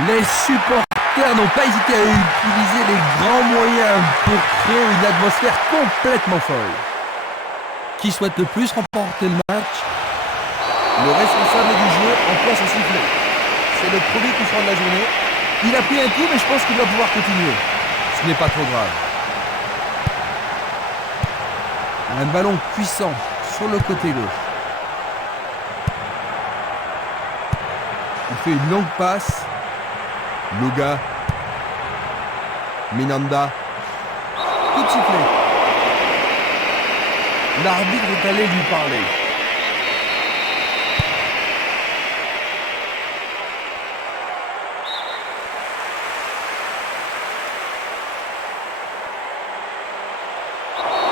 Les supporters n'ont pas hésité à utiliser les grands moyens pour créer une atmosphère complètement folle. Qui souhaite le plus remporter le match? Le responsable du jeu emploie son sifflet. C'est le premier coup franc de la journée. Il a pris un coup, mais je pense qu'il doit pouvoir continuer. Ce n'est pas trop grave. Un ballon puissant sur le côté gauche. Il fait une longue passe. Luga. Minanda. Coup de sifflet. L'arbitre est allé lui parler.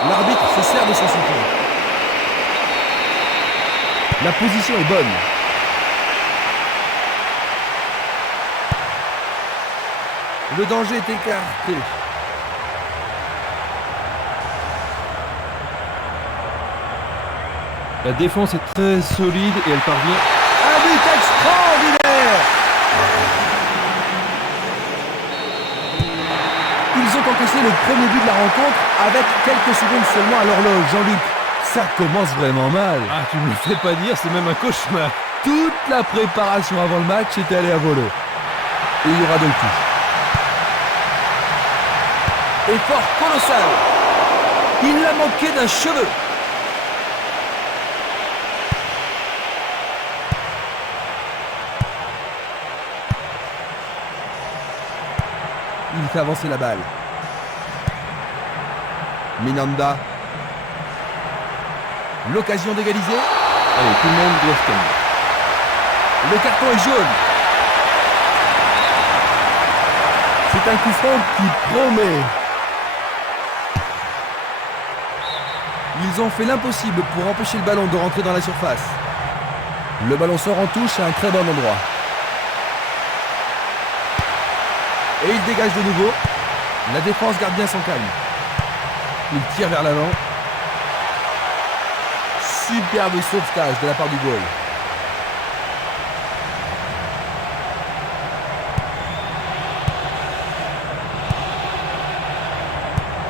L'arbitre se sert de son sifflet. La position est bonne. Le danger est écarté. La défense est très solide et elle parvient. Un but extraordinaire! Ils ont encaissé le premier but de la rencontre avec quelques secondes seulement à l'horloge. Jean-Luc, ça commence vraiment mal. Ah, tu me le fais pas dire, c'est même un cauchemar. Toute la préparation avant le match est allée à volo. Et il y aura donc touche. Effort colossal. Il l'a manqué d'un cheveu. Il fait avancer la balle. Minanda. L'occasion d'égaliser. Allez, tout le monde doit se calmer. Le carton est jaune. C'est un coup franc qui promet. Ils ont fait l'impossible pour empêcher le ballon de rentrer dans la surface. Le ballon sort en touche à un très bon endroit. Et il dégage de nouveau. La défense garde bien son calme. Il tire vers l'avant. Superbe sauvetage de la part du goal.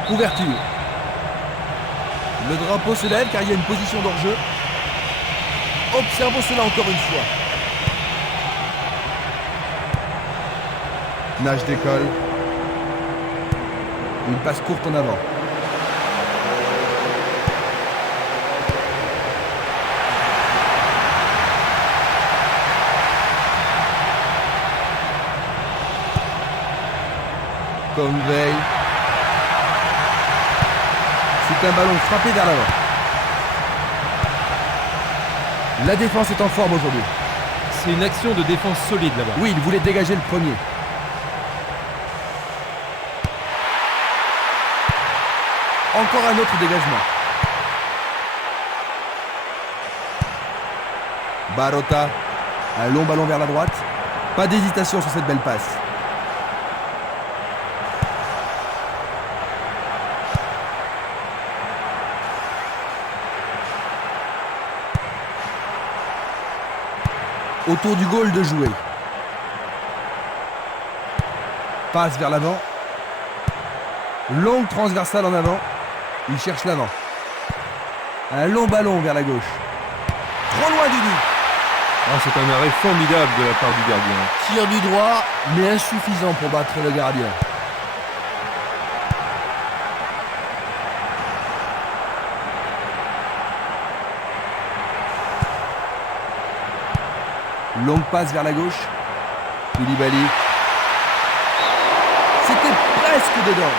Ouverture. Le drapeau se lève car il y a une position d'hors-jeu. Observons cela encore une fois. Nage décolle. Une passe courte en avant. Convey. C'est un ballon frappé vers l'avant. La défense est en forme aujourd'hui. C'est une action de défense solide là-bas. Oui, il voulait dégager le premier. Encore un autre dégagement. Barota. Un long ballon vers la droite. Pas d'hésitation sur cette belle passe. Autour du goal de jouer. Passe vers l'avant. Longue transversale en avant. Il cherche l'avant. Un long ballon vers la gauche. Trop loin du but. Ah, c'est un arrêt formidable de la part du gardien. Tir du droit, mais insuffisant pour battre le gardien. Longue passe vers la gauche. Koulibaly. C'était presque dedans.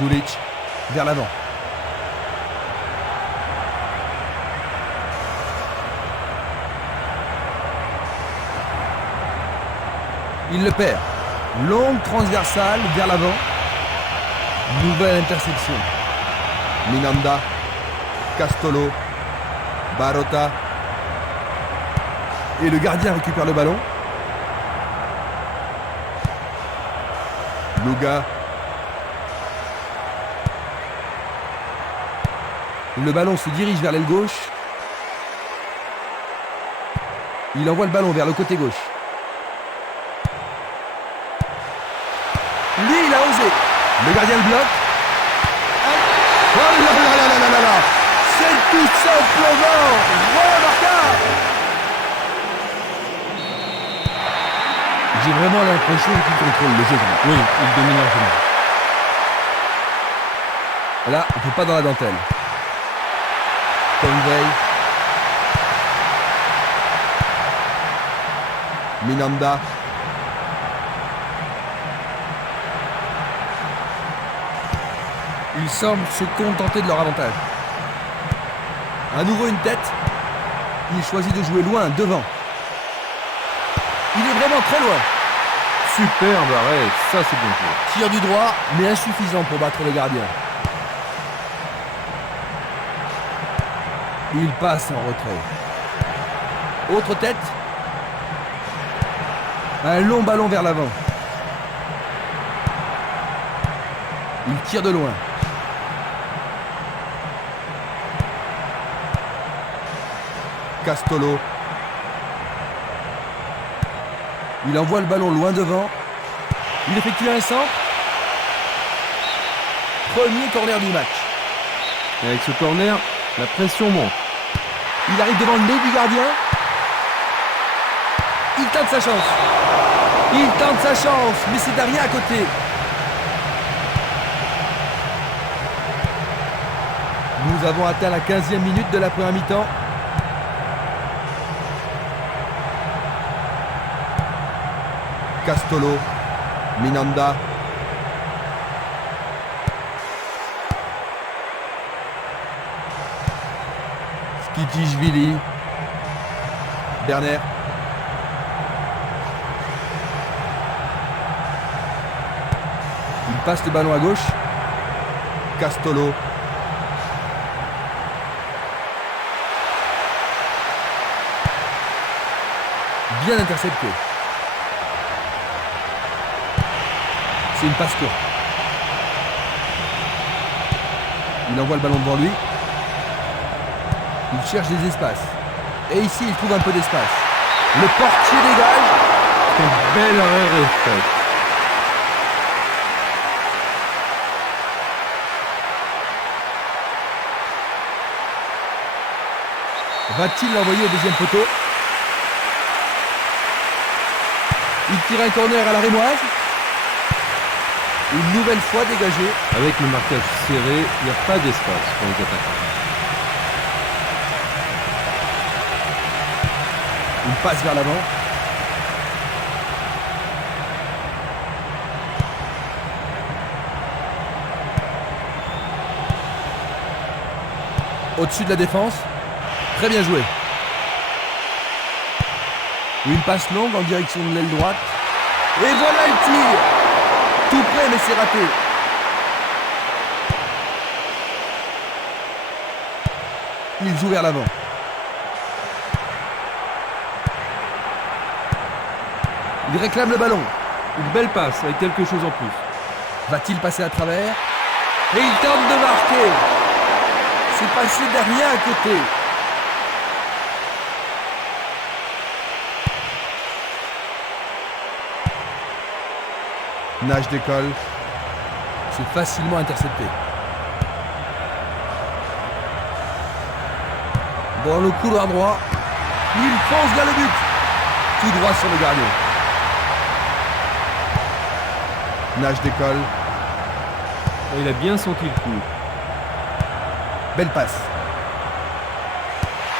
Dulic vers l'avant. Il le perd. Longue transversale vers l'avant. Nouvelle interception. Minanda. Castolo. Barota. Et le gardien récupère le ballon. Luga. Le ballon se dirige vers l'aile gauche. Il envoie le ballon vers le côté gauche. Lui, il a osé. Le gardien le bloque. Oh là là là là là là là! C'est tout simplement remarquable! J'ai vraiment l'impression qu'il contrôle le jeu. Oui, il domine largement. Là, on ne peut pas dans la dentelle. Convey. Minanda. Ils semblent se contenter de leur avantage. À nouveau une tête. Il choisit de jouer loin, devant. Il est vraiment très loin. Superbe arrêt, ça c'est bien joué. Tir du droit, mais insuffisant pour battre le gardien. Il passe en retrait. Autre tête. Un long ballon vers l'avant. Il tire de loin. Castolo. Il envoie le ballon loin devant. Il effectue un centre. Premier corner du match. Et avec ce corner, la pression monte. Il arrive devant le nez du gardien. Il tente sa chance. Il tente sa chance, mais c'est derrière à côté. Nous avons atteint la 15e minute de la première mi-temps. Castolo, Minanda. Skitijvili. Berner. Il passe le ballon à gauche. Castolo. Bien intercepté. C'est une passe courte. Il envoie le ballon devant lui. Il cherche des espaces. Et ici, il trouve un peu d'espace. Le portier dégage. Un bel arrêt réflexe. Va-t-il l'envoyer au deuxième poteau? Il tire un corner à la rémoise. Une nouvelle fois dégagé. Avec le marquage serré, il n'y a pas d'espace pour les attaquants. Une passe vers l'avant. Au-dessus de la défense. Très bien joué. Une passe longue en direction de l'aile droite. Et voilà le tir. Tout près, mais c'est raté. Il joue vers l'avant. Il réclame le ballon. Une belle passe avec quelque chose en plus. Va-t-il passer à travers? Et il tente de marquer. C'est passé derrière à côté. Nage d'école. C'est facilement intercepté. Dans le couloir droit. Il fonce vers le but. Tout droit sur le gardien. Nage d'école. Il a bien senti le coup. Belle passe.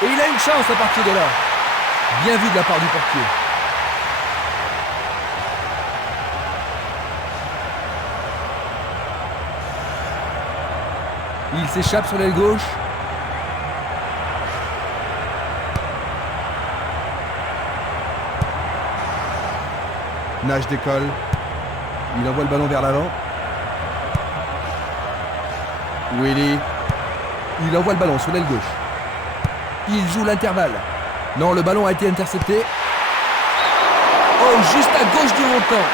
Et il a une chance à partir de là. Bien vu de la part du portier. Il s'échappe sur l'aile gauche. Nage d'école. Il envoie le ballon vers l'avant. Willy. Il envoie le ballon sur l'aile gauche. Il joue l'intervalle. Non, le ballon a été intercepté. Oh, juste à gauche du montant.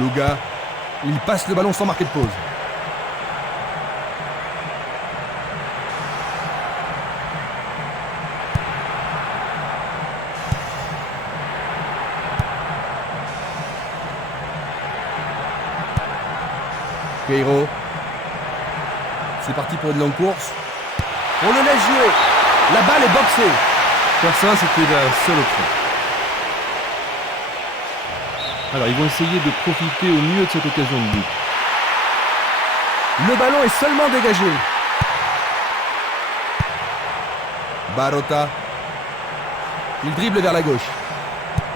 Luga, il passe le ballon sans marquer de pause. Pereiro. C'est parti pour une longue course. On le laisse jouer. La balle est boxée. Faire ça, c'était la seule option. Alors, ils vont essayer de profiter au mieux de cette occasion de but. Le ballon est seulement dégagé. Barota. Il dribble vers la gauche.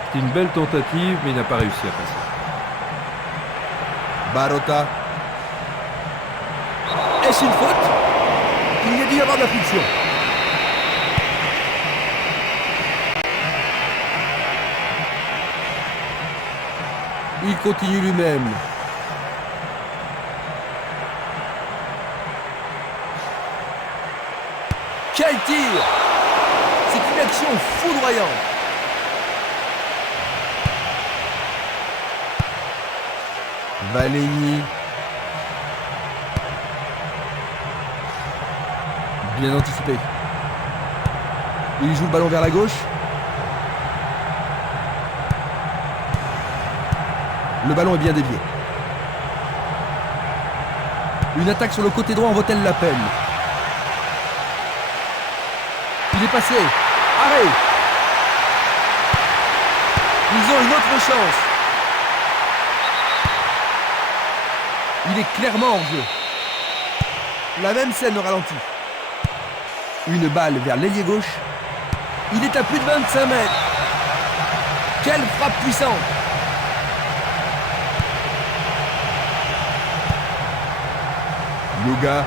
C'était une belle tentative, mais il n'a pas réussi à passer. Barota. Est-ce une faute? Il y a dû y avoir de la friction. Il continue lui-même. Quel tir! C'est une action foudroyante. Valény. Bien anticipé. Il joue le ballon vers la gauche. Le ballon est bien dévié. Une attaque sur le côté droit en vaut-elle la peine? Il est passé. Arrêt. Ils ont une autre chance. Il est clairement en jeu. La même scène au ralenti. Une balle vers l'ailier gauche. Il est à plus de 25 mètres. Quelle frappe puissante! Luga.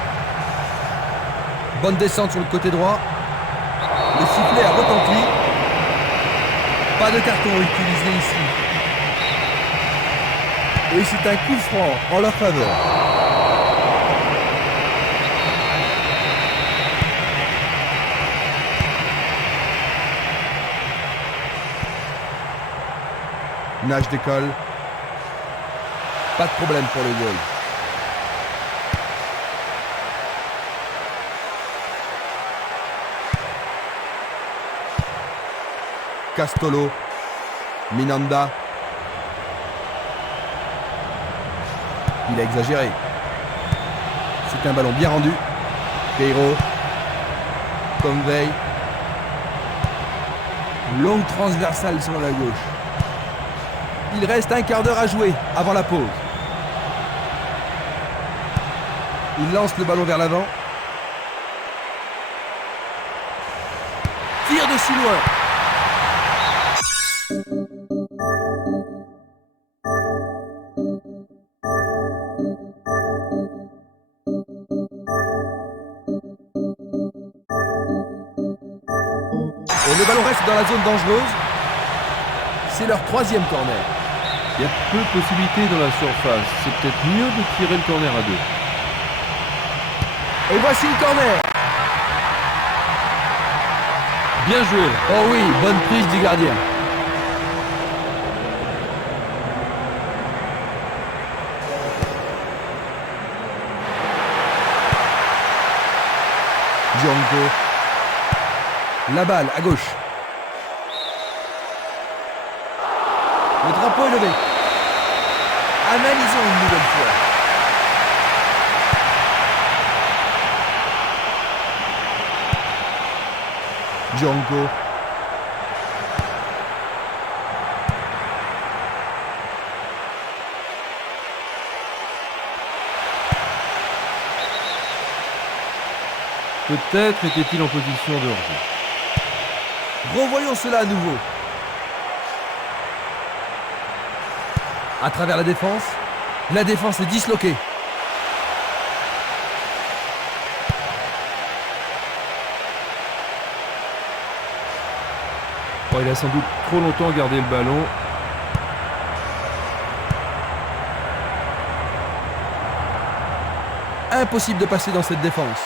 Bonne descente sur le côté droit. Le sifflet a retenti. Pas de carton utilisé ici. Et c'est un coup franc en leur faveur. Nage décolle. Pas de problème pour le goal. Castolo. Minanda. Il a exagéré. C'est un ballon bien rendu. Pereiro. Convey. Longue transversale sur la gauche. Il reste un quart d'heure à jouer avant la pause. Il lance le ballon vers l'avant. Tire de si loin. Et le ballon reste dans la zone dangereuse. C'est leur troisième corner. Il y a peu de possibilités dans la surface. C'est peut-être mieux de tirer le corner à deux. Et voici le corner. Bien joué. Oh oui, bonne prise du gardien. Django. La balle à gauche. Le drapeau est levé. Analysons une nouvelle fois. Django. Peut-être était-il en position de hors-jeu. Revoyons cela à nouveau. À travers la défense est disloquée. Oh, il a sans doute trop longtemps gardé le ballon. Impossible de passer dans cette défense.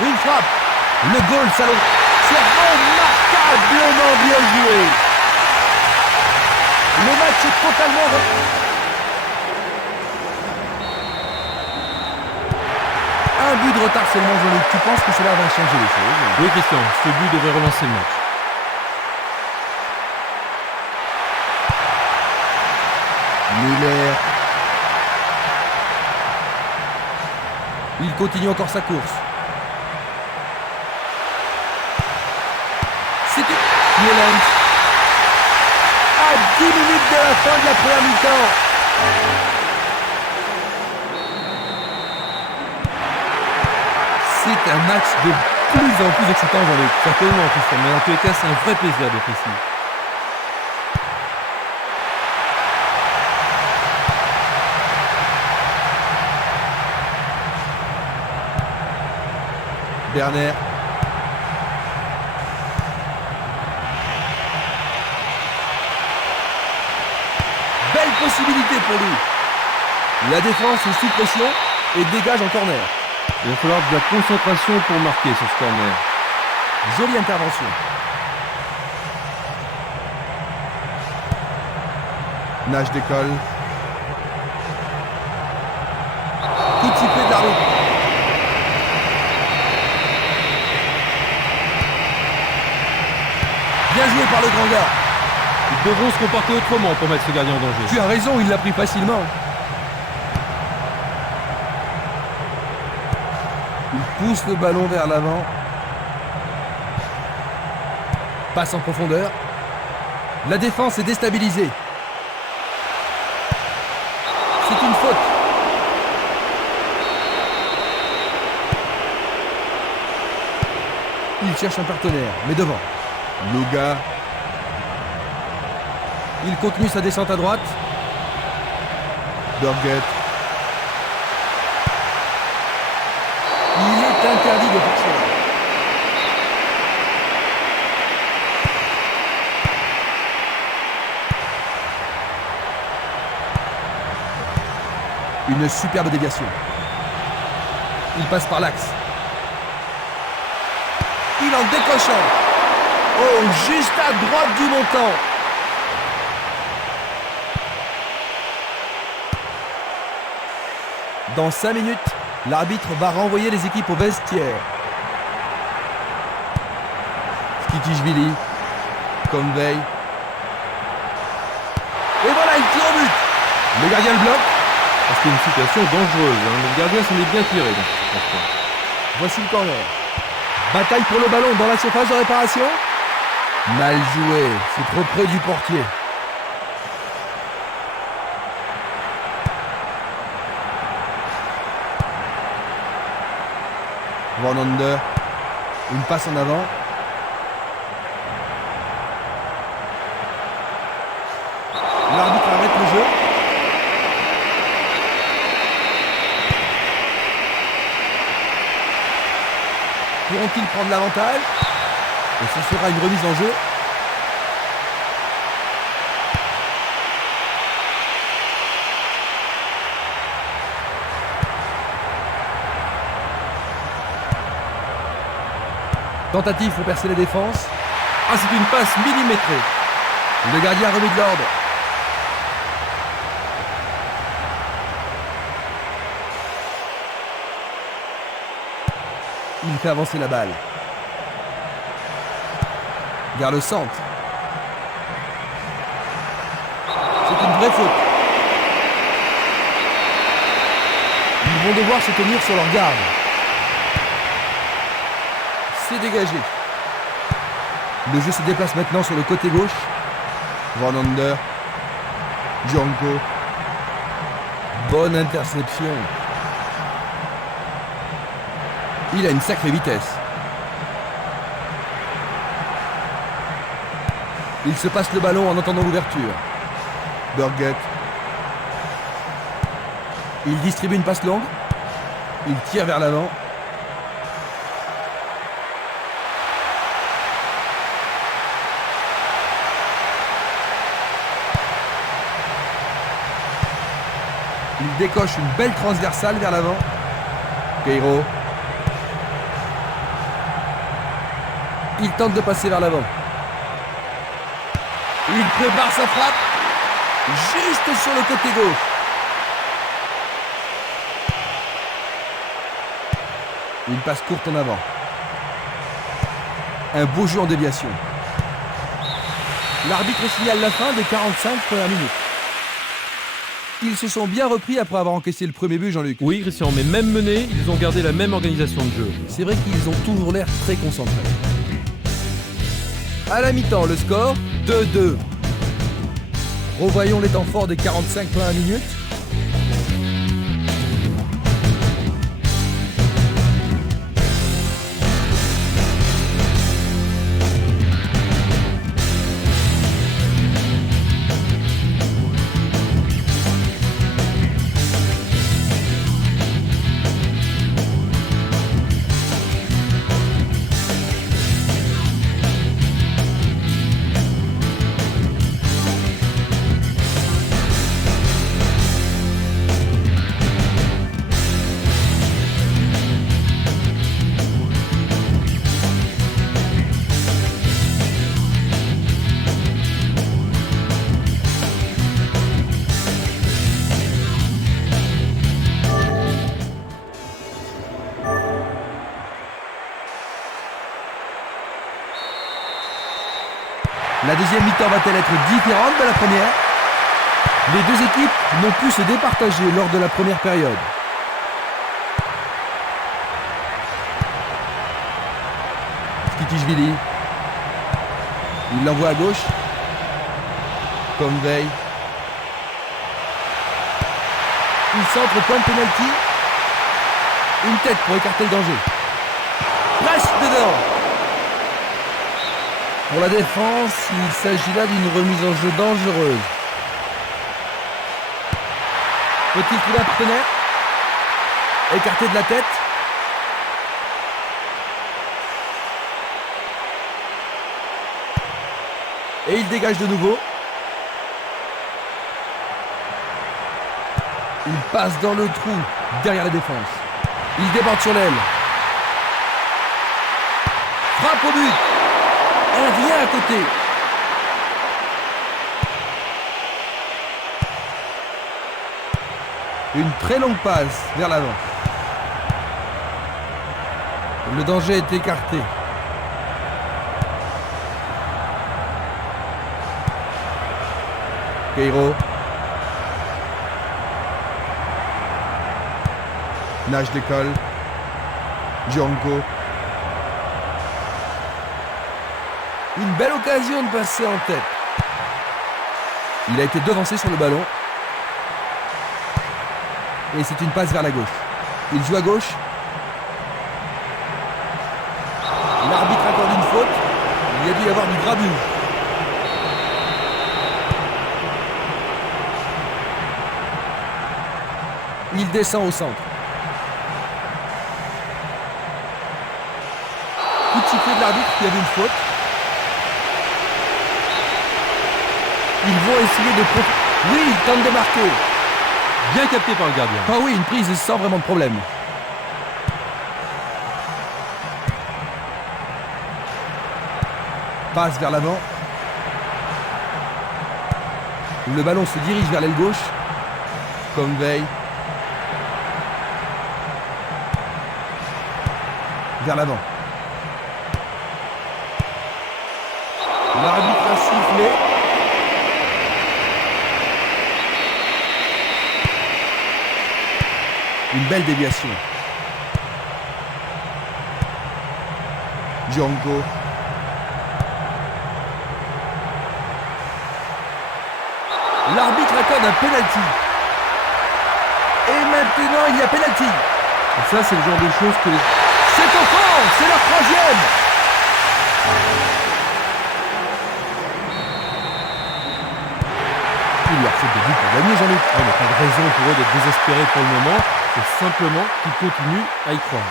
Une frappe. Le goal salon. C'est remarquablement bien joué. Le match est totalement... Un but de retard seulement, Jean-Luc. Tu penses que cela va changer les choses? Oui, Christian, ce but devrait relancer le match. Müller. Il continue encore sa course. C'est Yelens. À 10 minutes de la fin de la première mi-temps. C'est un match de plus en plus excitant, Jean-Luc. Certainement, Christian, mais en tous les cas, c'est un vrai plaisir d'être ici. Werner. Belle possibilité pour lui. La défense est sous pression et dégage en corner. Il va falloir de la concentration pour marquer sur ce corner. Jolie intervention. Nage décolle. Coup de sifflet de l'arbitre. Bien joué par le grand gars. Ils devront se comporter autrement pour mettre ce gardien en danger. Tu as raison, il l'a pris facilement. Il pousse le ballon vers l'avant. Passe en profondeur. La défense est déstabilisée. C'est une faute. Il cherche un partenaire, mais devant. Luga. Il continue sa descente à droite. Burgett. Il est interdit de passer. Une superbe déviation. Il passe par l'axe. Il en décoche un. Oh, juste à droite du montant. Dans 5 minutes, l'arbitre va renvoyer les équipes au vestiaire. Skitishvili, Convey. Et voilà, il tire au but. Le gardien le bloque. C'était une situation dangereuse. Le gardien s'en est bien tiré dans cette situation. Voici le corner. Bataille pour le ballon dans la surface de réparation. Mal joué, c'est trop près du portier. Vornander, une passe en avant. L'arbitre arrête le jeu. Pourront-ils prendre l'avantage? Et ce sera une remise en jeu. Tentative pour percer les défenses. Ah, c'est une passe millimétrée. Le gardien remet de l'ordre. Il fait avancer la balle. Vers le centre. C'est une vraie faute. Ils vont devoir se tenir sur leur garde. C'est dégagé. Le jeu se déplace maintenant sur le côté gauche. Vornander. Django. Bonne interception. Il a une sacrée vitesse. Il se passe le ballon en entendant l'ouverture. Burgett. Il distribue une passe longue. Il tire vers l'avant. Il décoche une belle transversale vers l'avant. Queiro. Il tente de passer vers l'avant. Il prépare sa frappe. Juste sur le côté gauche. Une passe courte en avant. Un beau jeu en déviation. L'arbitre signale la fin des 45 premières minutes. Ils se sont bien repris après avoir encaissé le premier but, Jean-Luc. Oui, Christian, mais même menés, ils ont gardé la même organisation de jeu. C'est vrai qu'ils ont toujours l'air très concentrés. À la mi-temps, le score 2-2. Revoyons les temps forts des 45 premières minutes. La deuxième mi-temps va-t-elle être différente de la première? Les deux équipes n'ont pu se départager lors de la première période. Skikishvili. Il l'envoie à gauche. Convey. Il centre point de pénalty. Une tête pour écarter le danger. Presque dedans. Pour la défense, il s'agit là d'une remise en jeu dangereuse. Peut-il trouver un partenaire? Écarté de la tête. Et il dégage de nouveau. Il passe dans le trou, derrière la défense. Il déborde sur l'aile. Frappe au but. Un rien à côté. Une très longue passe vers l'avant. Le danger est écarté. Queiro. Nage d'école. Django. Une belle occasion de passer en tête. Il a été devancé sur le ballon. Et c'est une passe vers la gauche. Il joue à gauche. L'arbitre accorde une faute. Il y a dû y avoir du grabuge. Il descend au centre. Coup de sifflet de l'arbitre qui a vu une faute. Ils vont essayer de... Oui, ils tentent de marquer. Bien capté par le gardien. Ah oui, une prise sans vraiment de problème. Passe vers l'avant. Le ballon se dirige vers l'aile gauche. Convey. Vers l'avant. L'arbitre a sifflé. Une belle déviation. Django. L'arbitre accorde un penalty. Et maintenant il y a penalty. Et ça, c'est le genre de choses que les... C'est au fond, c'est leur troisième. Il leur faut des buts pour gagner, Jean-Luc. Il n'y a pas de raison pour eux d'être désespérés pour le moment. C'est simplement qu'ils continuent à y croire.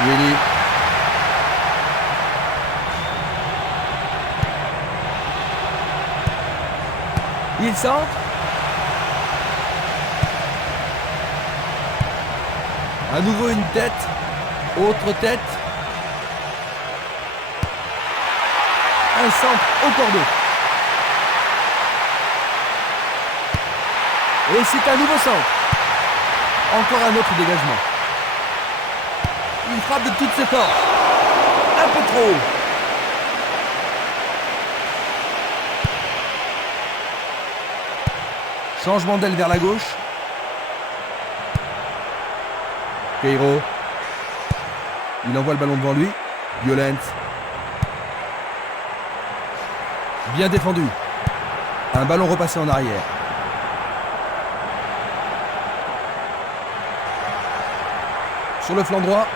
Willy. Il centre. À nouveau une tête. Autre tête. Un centre au cordeau. Et c'est un nouveau centre. Encore un autre dégagement. Il frappe de toutes ses forces. Un peu trop. Changement d'aile vers la gauche. Queiro. Il envoie le ballon devant lui. Violent. Bien défendu. Un ballon repassé en arrière. Sur le flanc droit.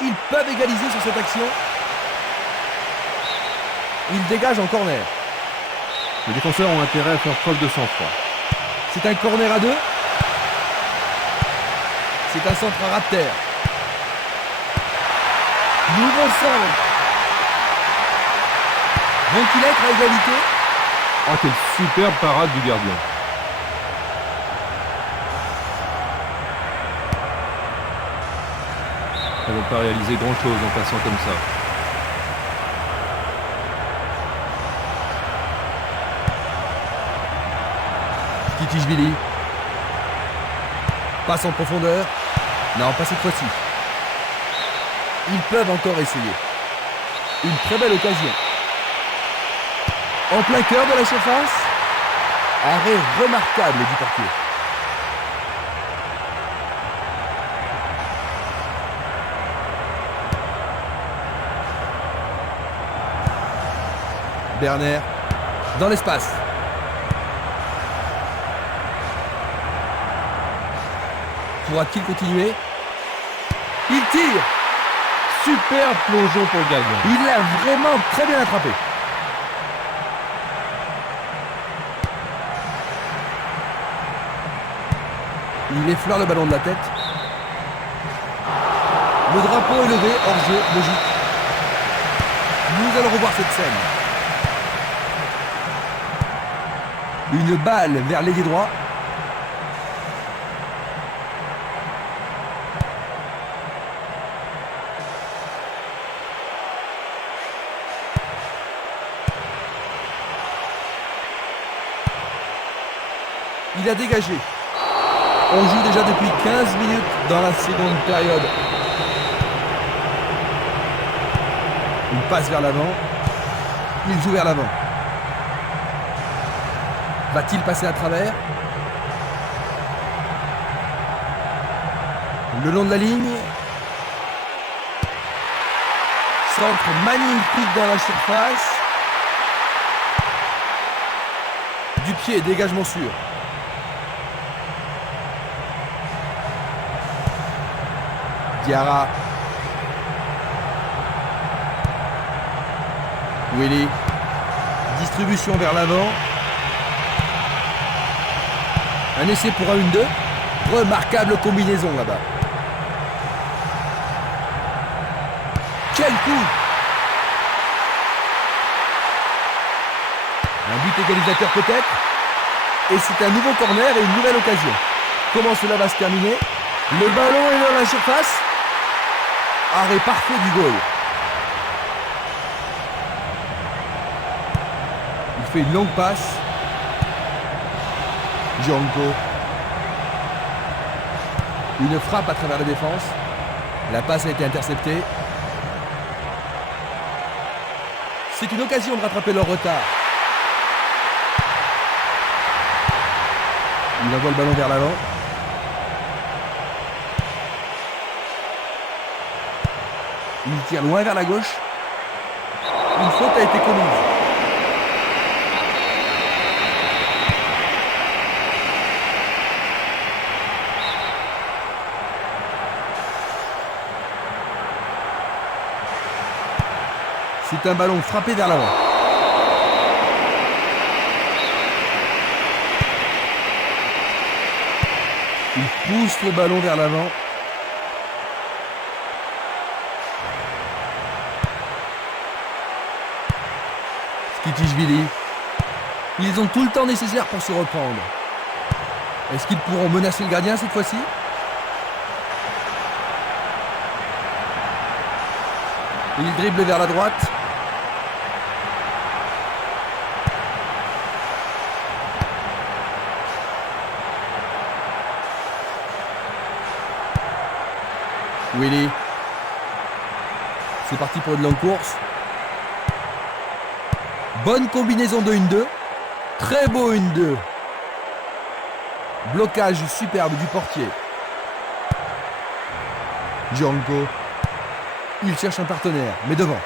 Ils peuvent égaliser sur cette action. Ils dégagent en corner. Les défenseurs ont intérêt à faire preuve de sang-froid. C'est un corner à deux. C'est un centre à ras de terre. Nouveau centre. Vont-ils être à égalité? Oh, quelle superbe parade du gardien. Ils ne vont pas réaliser grand-chose en passant comme ça. Kitichvili. Passe en profondeur. Non, pas cette fois-ci. Ils peuvent encore essayer. Une très belle occasion. En plein cœur de la surface. Arrêt remarquable du portier. Berner. Dans l'espace. Pourra-t-il continuer? Il tire. Super plongeon pour le gardien. Il l'a vraiment très bien attrapé. Il effleure le ballon de la tête. Le drapeau est levé, hors jeu, logique. Nous allons revoir cette scène. Une balle vers l'ailier droit. Il a dégagé. On joue déjà depuis 15 minutes dans la seconde période. Il passe vers l'avant. Il joue vers l'avant. Va-t-il passer à travers? Le long de la ligne. Centre magnifique dans la surface. Du pied, dégagement sûr. Diarra. Willy. Distribution vers l'avant. Un essai pour un 1-2. Remarquable combinaison là-bas. Quel coup! Un but égalisateur peut-être. Et c'est un nouveau corner et une nouvelle occasion. Comment cela va se terminer? Le ballon est dans la surface. Arrêt parfait du goal. Il fait une longue passe. Gianco. Une frappe à travers la défense. La passe a été interceptée. C'est une occasion de rattraper leur retard. Il envoie le ballon vers l'avant. Il tire loin vers la gauche. Une faute a été commise. C'est un ballon frappé vers l'avant. Il pousse le ballon vers l'avant. Kitichvili. Ils ont tout le temps nécessaire pour se reprendre. Est-ce qu'ils pourront menacer le gardien cette fois-ci? Il dribble vers la droite. Willy. C'est parti pour une longue course. Bonne combinaison de 1-2. Très beau 1-2. Blocage superbe du portier. Django. Il cherche un partenaire, mais devant.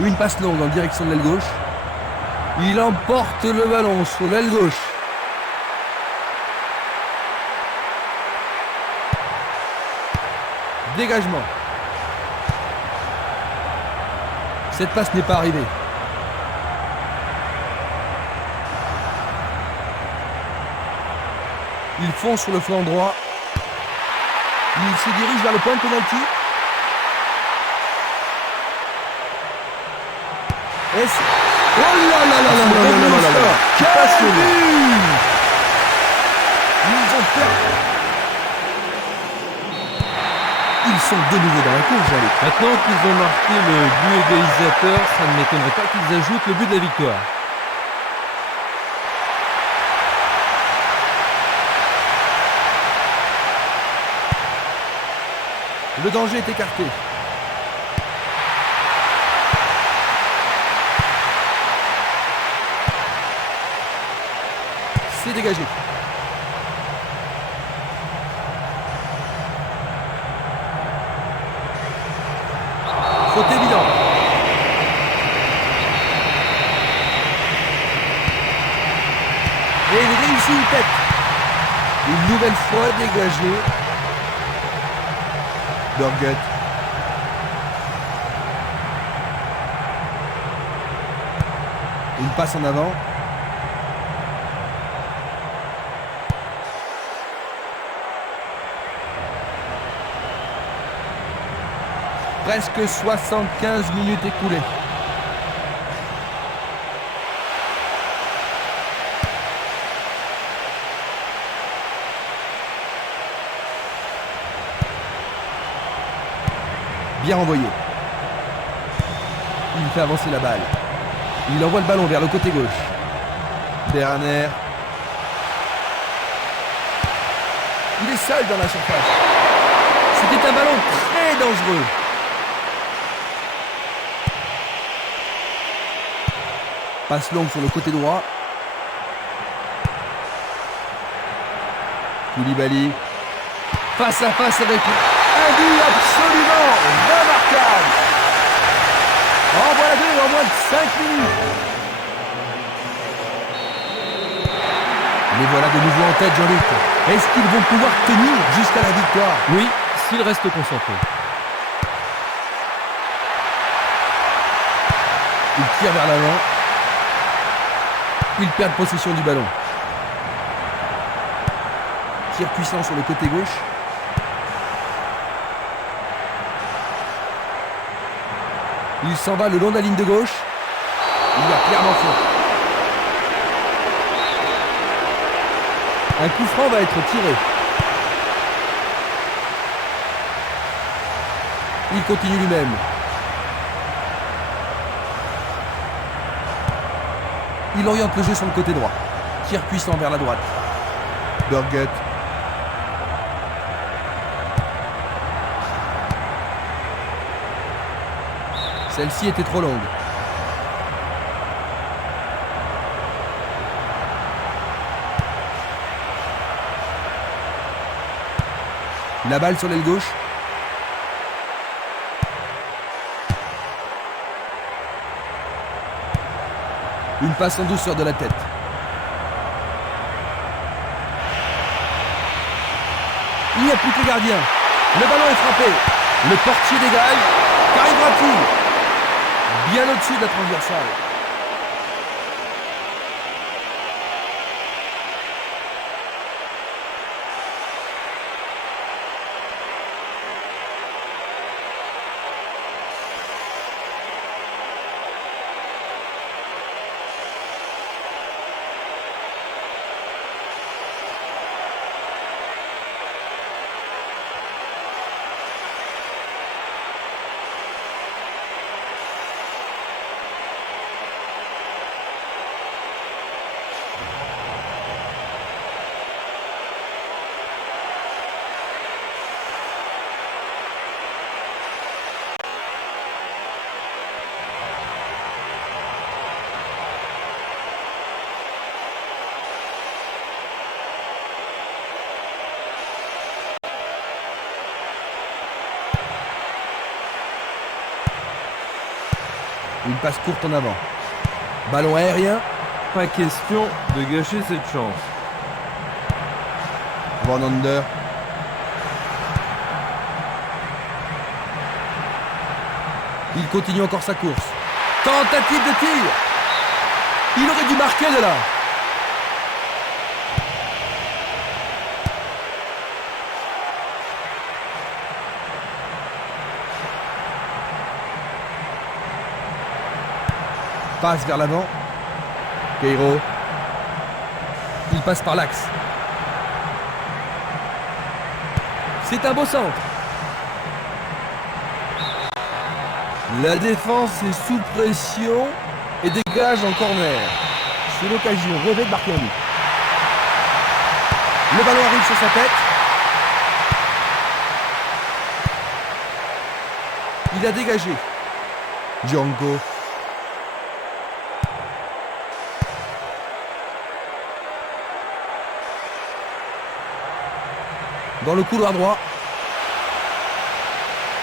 Une passe longue en direction de l'aile gauche. Il emporte le ballon sur l'aile gauche. Dégagement. Cette passe n'est pas arrivée. Il fonce sur le flanc droit. Il se dirige vers le point de pénalty. Oh là là là là là là. Quel but! Ils ont perdu. Ils sont de nouveau dans la course, Jean-Luc. Maintenant qu'ils ont marqué le but égalisateur, ça ne m'étonnerait pas qu'ils ajoutent le but de la victoire. Le danger est écarté. C'est dégagé. Faute évidente. Et il réussit une tête. Une nouvelle fois dégagée. Burguet. Une passe en avant. Presque 75 minutes écoulées. Bien renvoyé. Il fait avancer la balle. Il envoie le ballon vers le côté gauche. Berner. Il est seul dans la surface. C'était un ballon très dangereux. Passe longue sur le côté droit. Koulibaly. Face à face avec un but absolument remarquable. En voilà deux en moins de 5 minutes. Les voilà de nouveau en tête, Jean-Luc. Est-ce qu'ils vont pouvoir tenir jusqu'à la victoire? Oui, s'ils restent concentrés. Ils tirent vers l'avant. Ils perdent possession du ballon. Tir puissant sur le côté gauche. Il s'en va le long de la ligne de gauche. Il y a clairement faute. Un coup franc va être tiré. Il continue lui-même. Il oriente le jeu sur le côté droit. Tir puissant vers la droite. Burguet. Celle-ci était trop longue. La balle sur l'aile gauche. Une passe en douceur de la tête. Il n'y a plus que le gardien. Le ballon est frappé. Le portier dégage. Qu'arrivera-t-il? Bien au-dessus de la transversale. Une passe courte en avant. Ballon aérien. Pas question de gâcher cette chance. Van Under. Il continue encore sa course. Tentative de tir. Il aurait dû marquer de là. Passe vers l'avant. Queiro. Il passe par l'axe. C'est un beau centre. La défense est sous pression et dégage en corner. C'est l'occasion rêvée de marquer un but. Le ballon arrive sur sa tête. Il a dégagé. Django. Dans le couloir droit.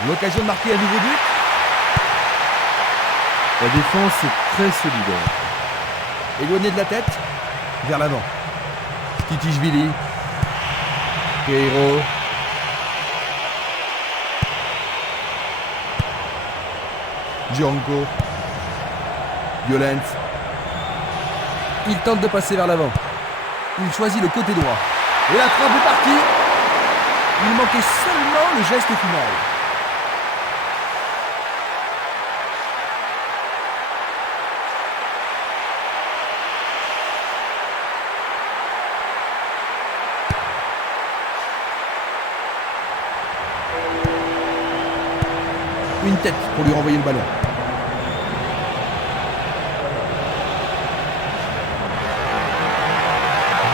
L'occasion de marquer un nouveau but. La défense est très solidaire. Éloigné de la tête. Vers l'avant. Skitishvili. Queiro. Django. Violence. Il tente de passer vers l'avant. Il choisit le côté droit. Et la frappe est partie. Il manquait seulement le geste final. Une tête pour lui renvoyer le ballon.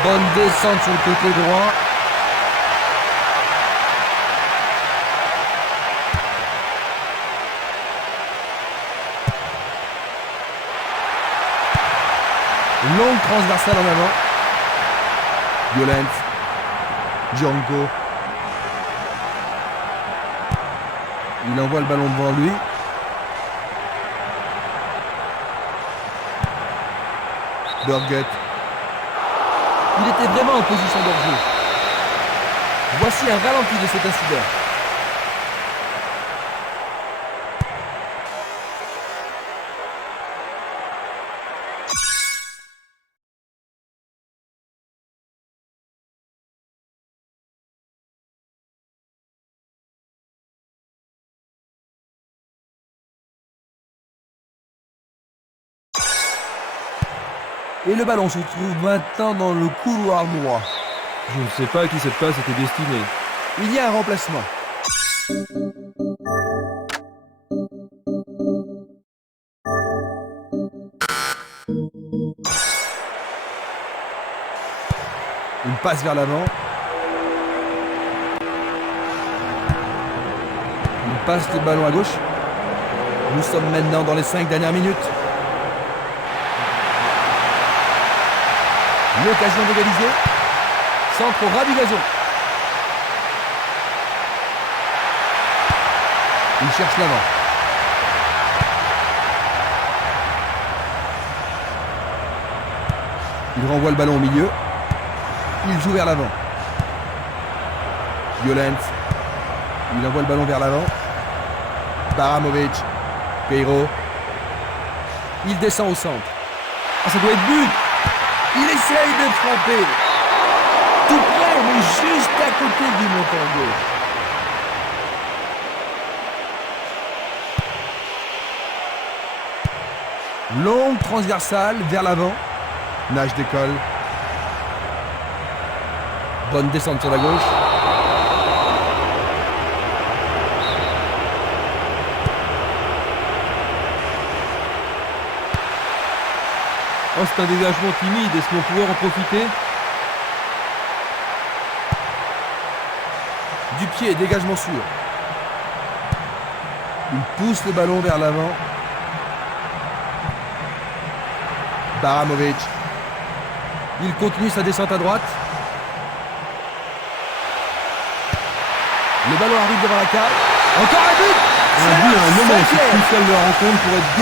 Bonne descente sur le côté droit. Longue transversale en avant. Violence. Django. Il envoie le ballon devant lui. Burgett. Il était vraiment en position d'hors-jeu. Voici un ralenti de cet incident. Et le ballon se trouve maintenant dans le couloir droit. Je ne sais pas à qui cette passe était destinée. Il y a un remplacement. Une passe vers l'avant. Il passe le ballon à gauche. Nous sommes maintenant dans les 5 dernières minutes. L'occasion d'égaliser. Centre au ras du gazon. Il cherche l'avant. Il renvoie le ballon au milieu. Il joue vers l'avant. Violence. Il envoie le ballon vers l'avant. Baramovic. Queiro. Il descend au centre. Ah, ça doit être but. Il essaye de frapper. Tout près, mais juste à côté du montant gauche. Longue transversale vers l'avant. Nage d'école. Bonne descente sur la gauche. Oh, c'est un dégagement timide. Est-ce qu'on pourrait en profiter? Du pied, dégagement sûr. Il pousse le ballon vers l'avant. Baramovic. Il continue sa descente à droite. Le ballon arrive devant la cage. Encore un but. Un but à un moment aussi crucial de la rencontre pour être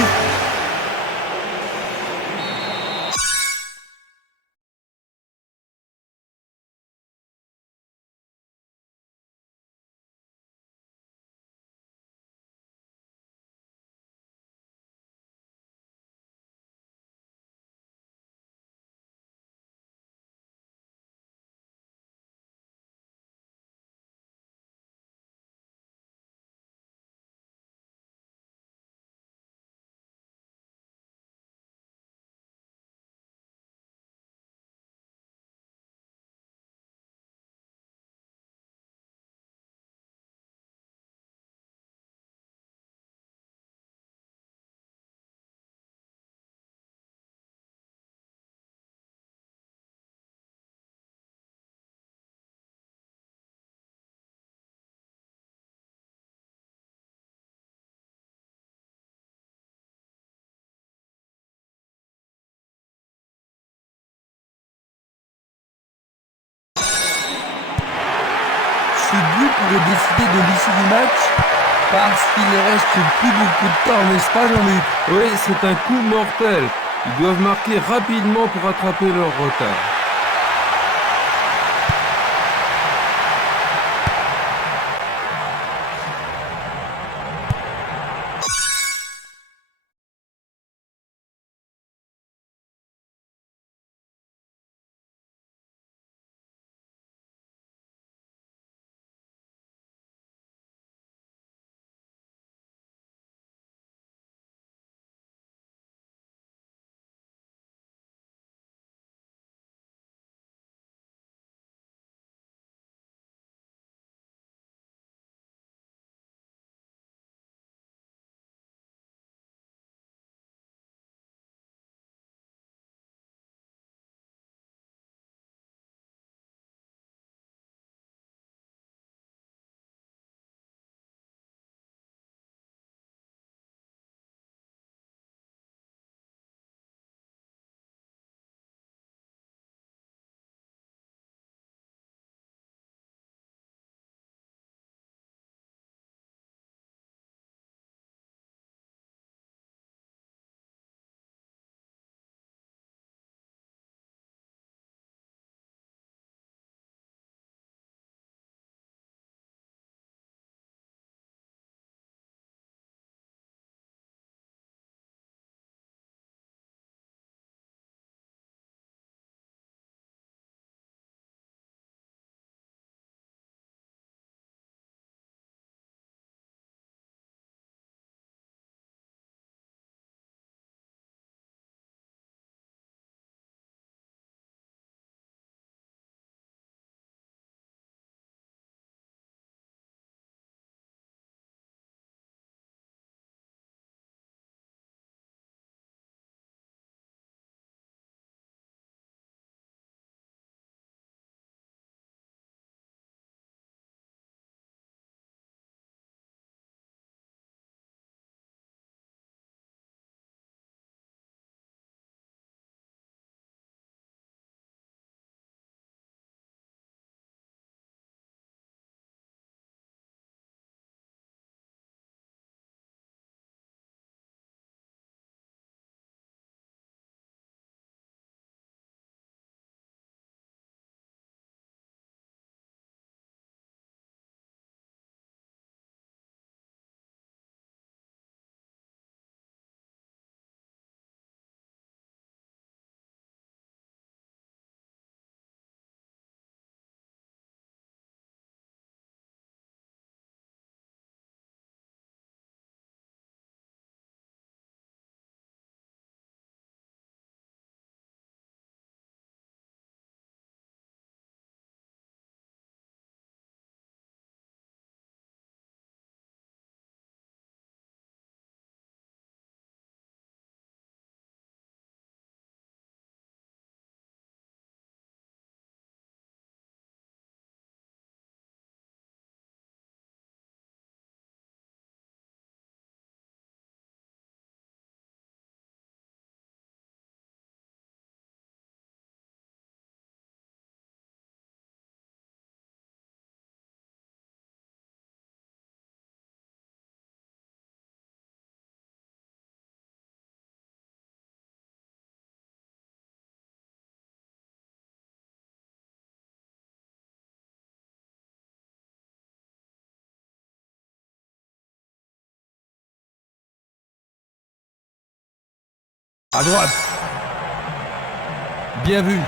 pourrait décider de l'issue du match parce qu'il ne reste plus beaucoup de temps, n'est-ce pas, Jean-Luc? Oui, c'est un coup mortel. Ils doivent marquer rapidement pour rattraper leur retard. À droite. Bien vu.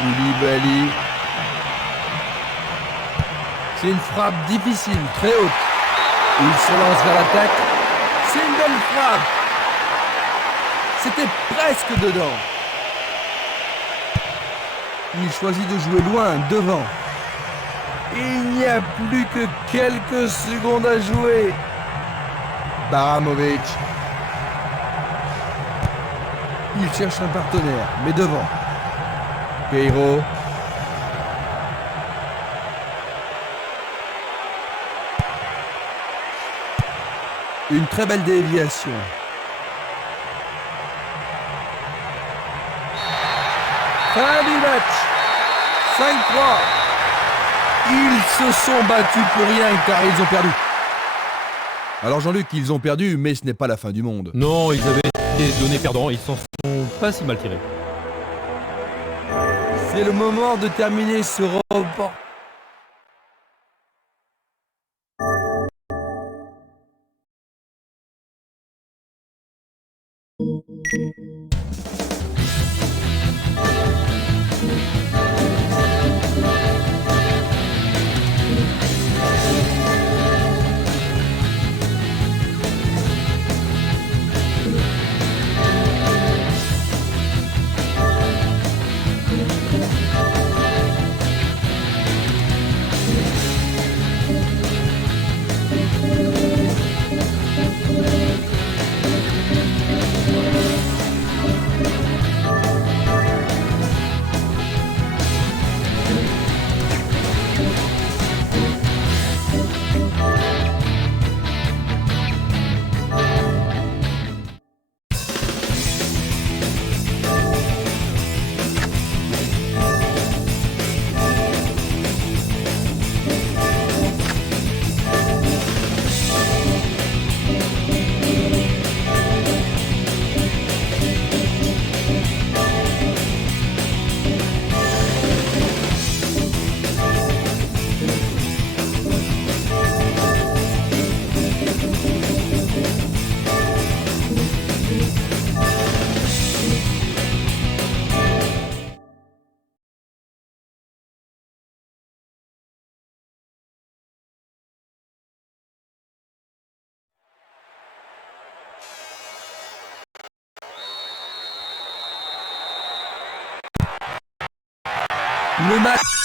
Koulibaly. C'est une frappe difficile, très haute. Il se lance vers l'attaque. C'est une belle frappe. C'était presque dedans. Il choisit de jouer loin, devant. Il n'y a plus que quelques secondes à jouer. Baramovic. Il cherche un partenaire, mais devant. Peiro. Une très belle déviation. Fin du match. 5-3. Ils se sont battus pour rien car ils ont perdu. Alors Jean-Luc, ils ont perdu, mais ce n'est pas la fin du monde. Non, ils avaient été donnés perdants, ils s'en sont pas si mal tirés. C'est le moment de terminer ce report. Le match